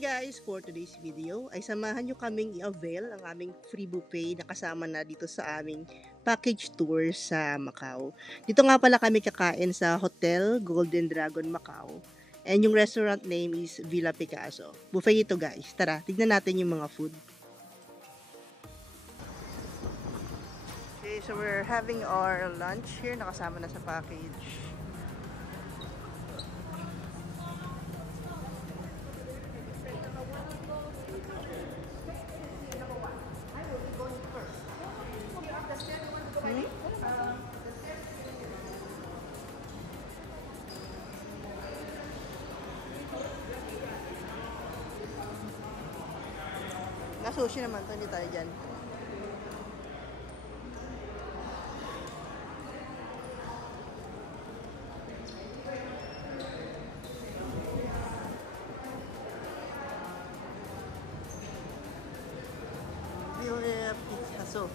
guys! For today's video ay samahan nyo kaming i-avail ang aming free buffet na kasama na dito sa aming package tour sa Macau. Dito nga pala kami kakain sa Hotel Golden Dragon Macau. And yung restaurant name is Villa Picasso. Buffet ito guys. Tara, tignan natin yung mga food. Okay, so we're having our lunch here. Nakasama na sa package. Sushi naman to, hindi tayo dyan. Villa Picasso.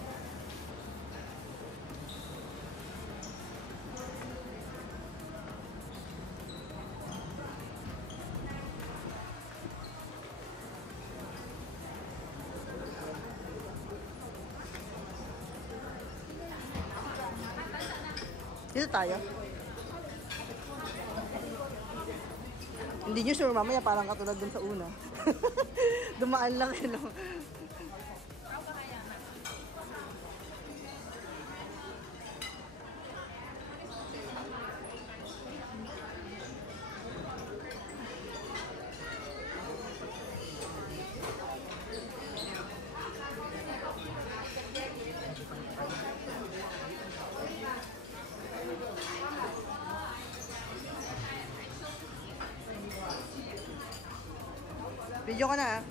Dito tayo. Hindi nyo sure mamaya parang katulad dun sa una. Dumaan lang yun. Video ka na ah.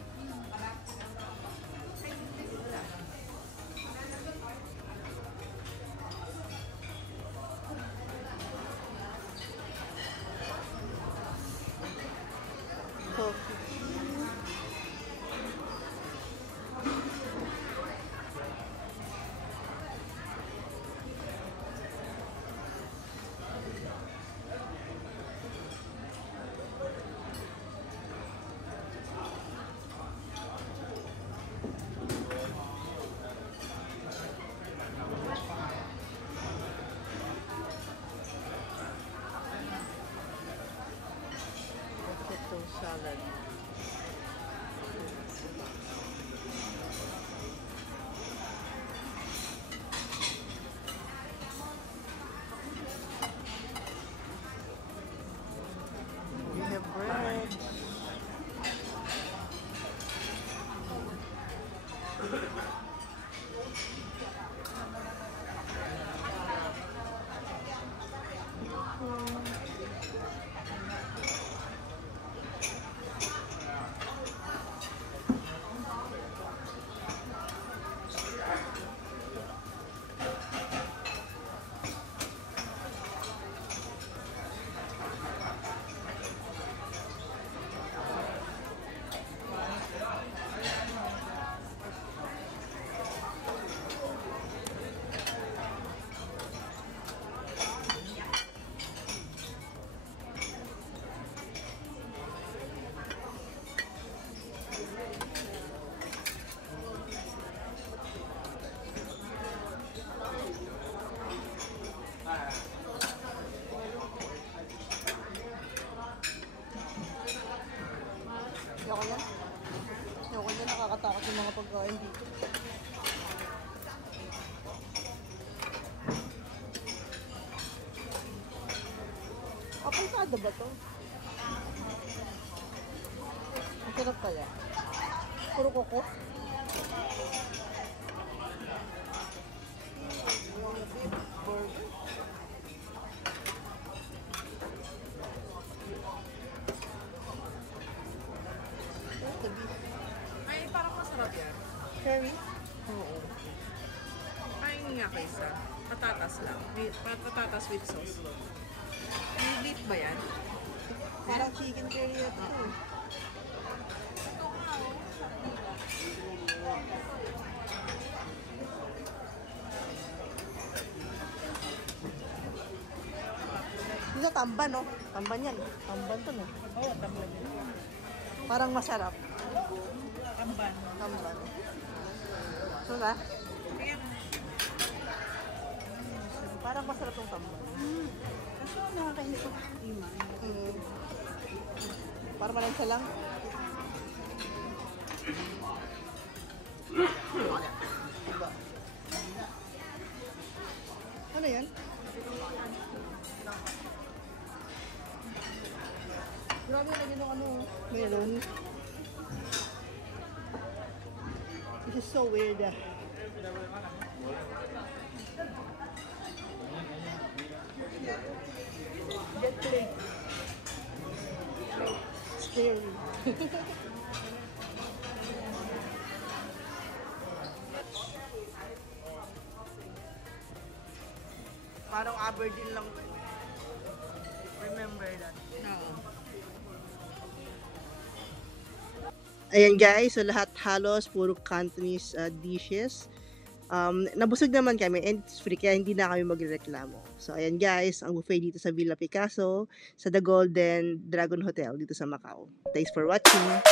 Salad. We have bread. Ayoko na, nakakatakot yung mga pagkain dito. Apalkada ba to? Ang sarap kaya. Puro koko. Burger. Ay, parang masarap yan. Cherry? Oo. Kain nga kaysa. Patatas lang. Patatas with sauce. May beef ba yan? Parang chicken curry ito. Ito nga oh. Ito tamban, no? Tamban yan. Tamban to, no? Oo, tamban yan. Parang masarap. Tamban. Tamban. So na? Parang masarap tong tamban. Kaso nakakainis ko ima. Para malansa lang. Diba? Ano yan? Grabe na ng ano. Melon. This is so weird. Get plate. Scary. Parang Aberdeen lang. Remember that. Oo. Ayan guys, so lahat halos puro Cantonese dishes. Nabusog naman kami and it's free kaya hindi na kami magreklamo. So ayan guys, ang buffet dito sa Villa Picasso sa The Golden Dragon Hotel dito sa Macau. Thanks for watching.